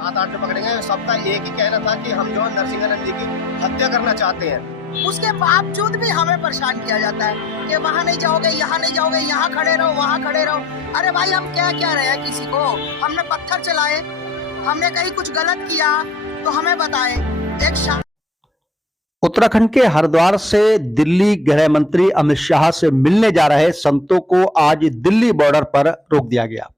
7-8 जो पकड़े गए सबका एक ही कहना था कि हम जो है नरसिंहानंद जी की हत्या करना चाहते हैं। उसके बावजूद भी हमें परेशान किया जाता है कि वहाँ नहीं जाओगे, यहाँ नहीं जाओगे, यहाँ खड़े रहो, वहाँ खड़े रहो। अरे भाई हम क्या रहे हैं किसी को? हमने पत्थर चलाए, हमने कहीं कुछ गलत किया तो हमें बताएं। एक उत्तराखंड के हरिद्वार से दिल्ली गृह मंत्री अमित शाह से मिलने जा रहे संतों को आज दिल्ली बॉर्डर पर रोक दिया गया।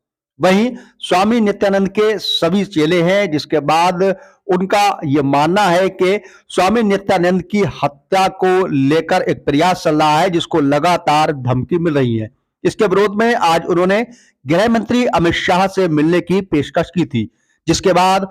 वहीं स्वामी नित्यानंद के सभी चेले हैं, जिसके बाद उनका यह मानना है कि स्वामी नित्यानंद की हत्या को लेकर एक प्रयास चल रहा है, जिसको लगातार धमकी मिल रही है। इसके विरोध में आज उन्होंने गृह मंत्री अमित शाह से मिलने की पेशकश की थी, जिसके बाद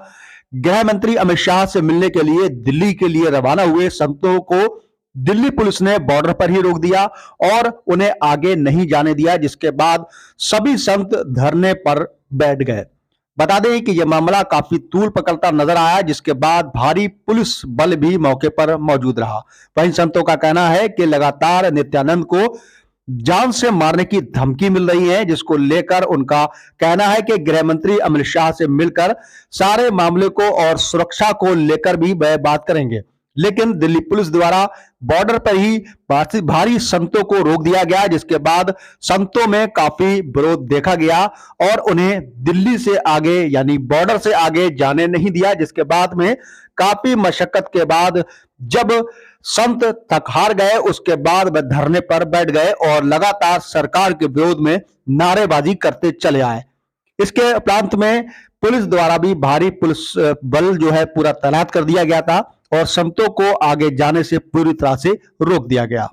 गृह मंत्री अमित शाह से मिलने के लिए दिल्ली के लिए रवाना हुए संतों को दिल्ली पुलिस ने बॉर्डर पर ही रोक दिया और उन्हें आगे नहीं जाने दिया, जिसके बाद सभी संत धरने पर बैठ गए। बता दें कि यह मामला काफी तूल पकड़ता नजर आया, जिसके बाद भारी पुलिस बल भी मौके पर मौजूद रहा। वहीं संतों का कहना है कि लगातार नित्यानंद को जान से मारने की धमकी मिल रही है, जिसको लेकर उनका कहना है कि गृह मंत्री अमित शाह से मिलकर सारे मामले को और सुरक्षा को लेकर भी वह बात करेंगे। लेकिन दिल्ली पुलिस द्वारा बॉर्डर पर ही भारी संतों को रोक दिया गया, जिसके बाद संतों में काफी विरोध देखा गया और उन्हें दिल्ली से आगे यानी बॉर्डर से आगे जाने नहीं दिया, जिसके बाद में काफी मशक्कत के बाद जब संत थक हार गए, उसके बाद वह धरने पर बैठ गए और लगातार सरकार के विरोध में नारेबाजी करते चले आए। इसके उपरांत में पुलिस द्वारा भी भारी पुलिस बल जो है पूरा तैनात कर दिया गया था और संतों को आगे जाने से पूरी तरह से रोक दिया गया।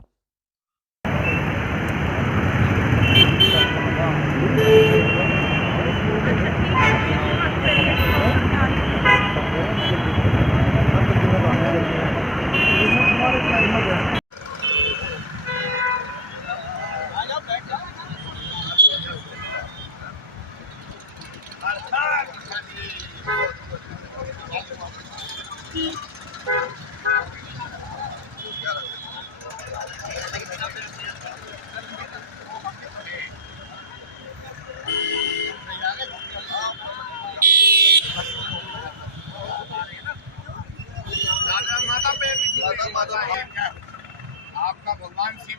आपका भगवान शिव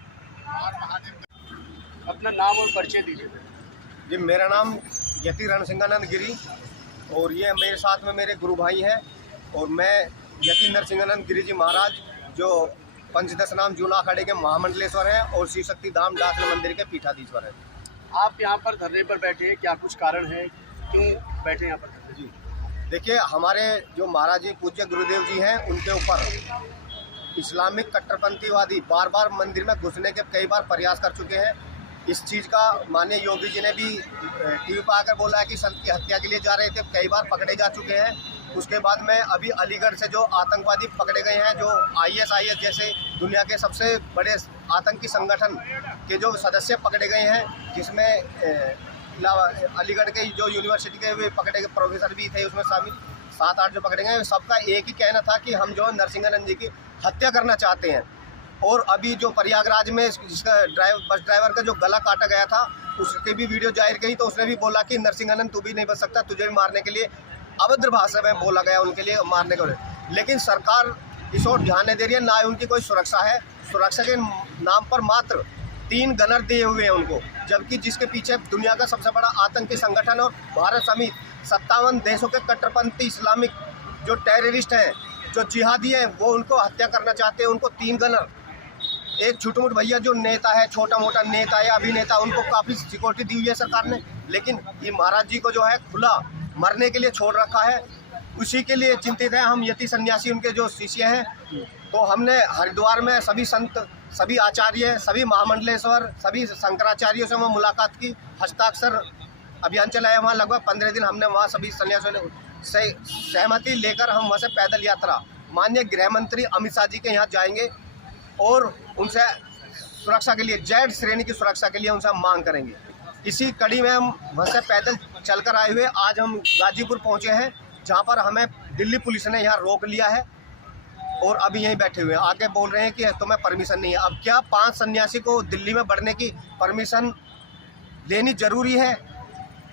और महादेव। अपना नाम और परिचय दीजिए। जी, मेरा नाम यति रणसिंहानंद गिरी और ये मेरे साथ में मेरे गुरु भाई हैं और मैं यति नरसिंहानंद गिरी जी महाराज जो पंचदश नाम जूना अखाड़े के महामंडलेश्वर हैं और शिव शक्ति धाम डाकन मंदिर के पीठाधीश्वर हैं। आप यहाँ पर धरने पर बैठे हैं, क्या कुछ कारण है, क्यों बैठे यहाँ पर? जी देखिए, हमारे जो महाराज जी पूज्य गुरुदेव जी हैं, उनके ऊपर इस्लामिक कट्टरपंथीवादी बार बार मंदिर में घुसने के कई बार प्रयास कर चुके हैं। इस चीज़ का माननीय योगी जी ने भी टीवी पर आकर बोला है कि संत की हत्या के लिए जा रहे थे, कई बार पकड़े जा चुके हैं। उसके बाद में अभी अलीगढ़ से जो आतंकवादी पकड़े गए हैं, जो ISIS जैसे दुनिया के सबसे बड़े आतंकी संगठन के जो सदस्य पकड़े गए हैं, जिसमें अलीगढ़ के जो यूनिवर्सिटी के वे पकड़े गए प्रोफेसर भी थे उसमें शामिल, 7-8 जो पकड़े गए, सबका एक ही कहना था कि हम जो नरसिंहानंद जी की हत्या करना चाहते हैं। और अभी जो प्रयागराज में जिसका बस ड्राइवर का जो गला काटा गया था, उसकी भी वीडियो जाहिर गई, तो उसने भी बोला कि नरसिंहानंद तू भी नहीं बच सकता, तुझे भी मारने के लिए अभद्र भाषा में बोला गया उनके लिए मारने को। लेकिन सरकार इस ओर ध्यान नहीं दे रही है, ना ही उनकी कोई सुरक्षा है। सुरक्षा के नाम पर मात्र 3 गनर दिए हुए हैं उनको, जबकि जिसके पीछे दुनिया का सबसे बड़ा आतंकी संगठन और भारत समेत 57 देशों के कट्टरपंथी इस्लामिक जो टेररिस्ट हैं, जो जिहादी हैं, वो उनको हत्या करना चाहते हैं। उनको 3 गनर, एक छुटमुट भैया जो नेता है, छोटा मोटा नेता या अभिनेता, उनको काफ़ी सिक्योरिटी दी हुई है सरकार ने, लेकिन ये महाराज जी को जो है खुला मरने के लिए छोड़ रखा है। उसी के लिए चिंतित है हम यति सन्यासी, उनके जो शिष्य हैं। तो हमने हरिद्वार में सभी संत, सभी आचार्य, सभी महामंडलेश्वर, सभी शंकराचार्यों से वहाँ मुलाकात की, हस्ताक्षर अभियान चलाया। वहाँ लगभग 15 दिन हमने वहाँ सभी सन्यासियों ने सहमति लेकर हम वहाँ से पैदल यात्रा माननीय गृह मंत्री अमित शाह जी के यहाँ जाएंगे और उनसे सुरक्षा के लिए, जेड श्रेणी की सुरक्षा के लिए उनसे हम मांग करेंगे। इसी कड़ी में हम वहाँ से पैदल चलकर आए हुए आज हम गाजीपुर पहुँचे हैं, जहाँ पर हमें दिल्ली पुलिस ने यहाँ रोक लिया है और अभी यहीं बैठे हुए हैं। आगे बोल रहे हैं कि तुम्हें परमिशन नहीं है। अब क्या 5 सन्यासी को दिल्ली में बढ़ने की परमिशन लेनी जरूरी है?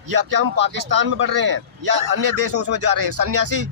या क्या हम पाकिस्तान में बढ़ रहे हैं या अन्य देशों में जा रहे हैं? सन्यासी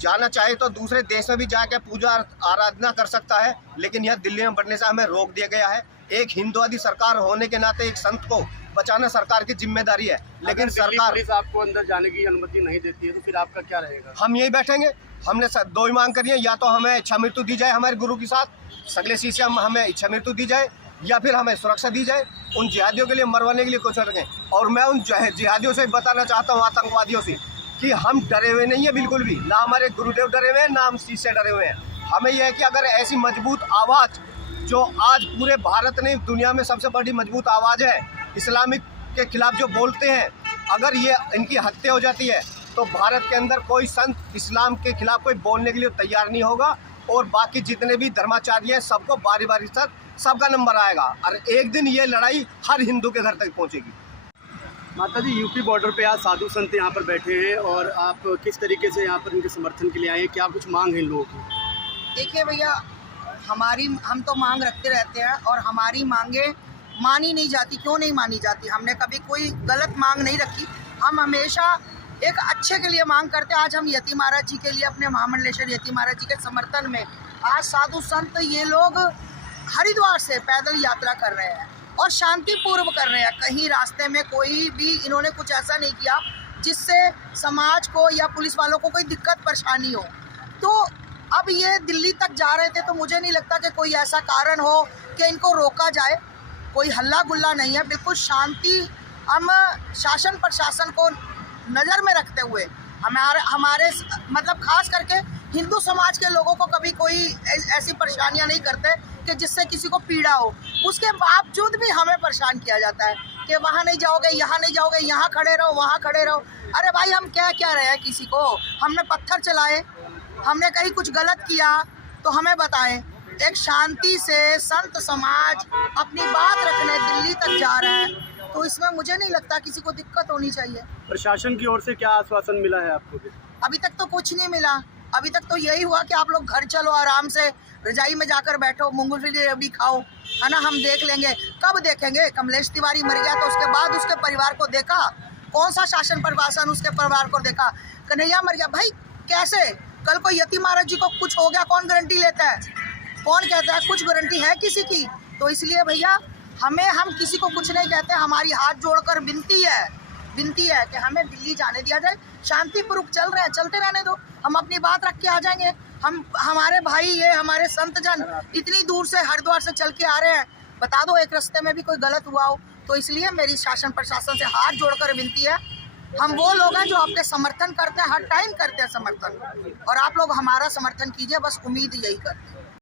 जाना चाहे तो दूसरे देश में भी जाकर पूजा आराधना कर सकता है, लेकिन यह दिल्ली में बढ़ने से हमें रोक दिया गया है। एक हिंदुवादी सरकार होने के नाते एक संत को बचाना सरकार की जिम्मेदारी है, लेकिन सरकार पुलिस आपको अंदर जाने की अनुमति नहीं देती है तो फिर आपका क्या रहेगा? हम यही बैठेंगे। हमने दो ही मांग करी है, या तो हमें इच्छा मृत्यु दी जाए हमारे गुरु के साथ, सगले शीशे हमें इच्छा मृत्यु दी जाए, या फिर हमें सुरक्षा दी जाए। उन जिहादियों के लिए मरवाने के लिए कुछ रखें। और मैं उन जिहादियों से बताना चाहता हूँ, आतंकवादियों से, कि हम डरे हुए नहीं है बिल्कुल भी, ना हमारे गुरुदेव डरे हुए हैं, ना हम शीश से डरे हुए हैं। हमें यह है कि अगर ऐसी मजबूत आवाज़, जो आज पूरे भारत ने दुनिया में सबसे बड़ी मजबूत आवाज़ है, इस्लामिक के खिलाफ जो बोलते हैं, अगर ये इनकी हत्या हो जाती है तो भारत के अंदर कोई संत इस्लाम के खिलाफ कोई बोलने के लिए तैयार नहीं होगा, और बाकी जितने भी धर्माचार्य हैं सबको बारी बारी से सबका नंबर आएगा, और एक दिन ये लड़ाई हर हिंदू के घर तक पहुंचेगी। माता जी, यूपी बॉर्डर पे आज साधु संत यहाँ पर बैठे हैं और आप किस तरीके से यहाँ पर इनके समर्थन के लिए आए हैं? क्या कुछ मांग है इन लोगों की? देखिए भैया, हम तो मांग रखते रहते हैं और हमारी मांगे मानी नहीं जाती। क्यों नहीं मानी जाती? हमने कभी कोई गलत मांग नहीं रखी। हम हमेशा एक अच्छे के लिए मांग करते हैं। आज हम यति महाराज जी के लिए, अपने महामंडलेश्वर यति महाराज जी के समर्थन में आज साधु संत ये लोग हरिद्वार से पैदल यात्रा कर रहे हैं और शांतिपूर्व कर रहे हैं। कहीं रास्ते में कोई भी इन्होंने कुछ ऐसा नहीं किया जिससे समाज को या पुलिस वालों को कोई दिक्कत परेशानी हो। तो अब ये दिल्ली तक जा रहे थे, तो मुझे नहीं लगता कि कोई ऐसा कारण हो कि इनको रोका जाए। कोई हल्ला गुल्ला नहीं है, बिल्कुल शांति। हम शासन प्रशासन को नज़र में रखते हुए हमारे मतलब खास करके हिंदू समाज के लोगों को कभी कोई ऐसी परेशानियां नहीं करते कि जिससे किसी को पीड़ा हो। उसके बावजूद भी हमें परेशान किया जाता है कि वहाँ नहीं जाओगे, यहाँ नहीं जाओगे, यहाँ खड़े रहो, वहाँ खड़े रहो। अरे भाई, हम क्या रहे हैं किसी को? हमने पत्थर चलाए, हमने कहीं कुछ गलत किया तो हमें बताएं। एक शांति से संत समाज अपनी बात रखने दिल्ली तक जा रहे हैं, तो इसमें मुझे नहीं लगता किसी को दिक्कत होनी चाहिए। प्रशासन की ओर से क्या आश्वासन मिला है आपको? अभी तक तो कुछ नहीं मिला। अभी तक तो यही हुआ कि आप लोग घर चलो, आराम से रजाई में जाकर बैठो, मूंगफली रेवड़ी खाओ, है ना, हम देख लेंगे। कब देखेंगे? कमलेश तिवारी मर गया तो उसके बाद उसके परिवार को देखा? कौन सा शासन प्रशासन उसके परिवार को देखा? कन्हैया मर गया, भाई कैसे? कल को यति महाराज जी को कुछ हो गया, कौन गारंटी लेता है? कौन कहता है? कुछ गारंटी है किसी की? तो इसलिए भैया, हम किसी को कुछ नहीं कहते। हमारी हाथ जोड़कर विनती है कि हमें दिल्ली जाने दिया जाए। शांतिपूर्वक चल रहे हैं, चलते रहने दो। हम अपनी बात रख के आ जाएंगे। हमारे भाई, ये हमारे संत जन इतनी दूर से हरिद्वार से चल के आ रहे हैं, बता दो एक रास्ते में भी कोई गलत हुआ हो। तो इसलिए मेरी शासन प्रशासन से हाथ जोड़कर विनती है। हम वो लोग हैं जो आपके समर्थन करते हैं, हर टाइम करते हैं समर्थन, और आप लोग हमारा समर्थन कीजिए, बस उम्मीद यही करते हैं।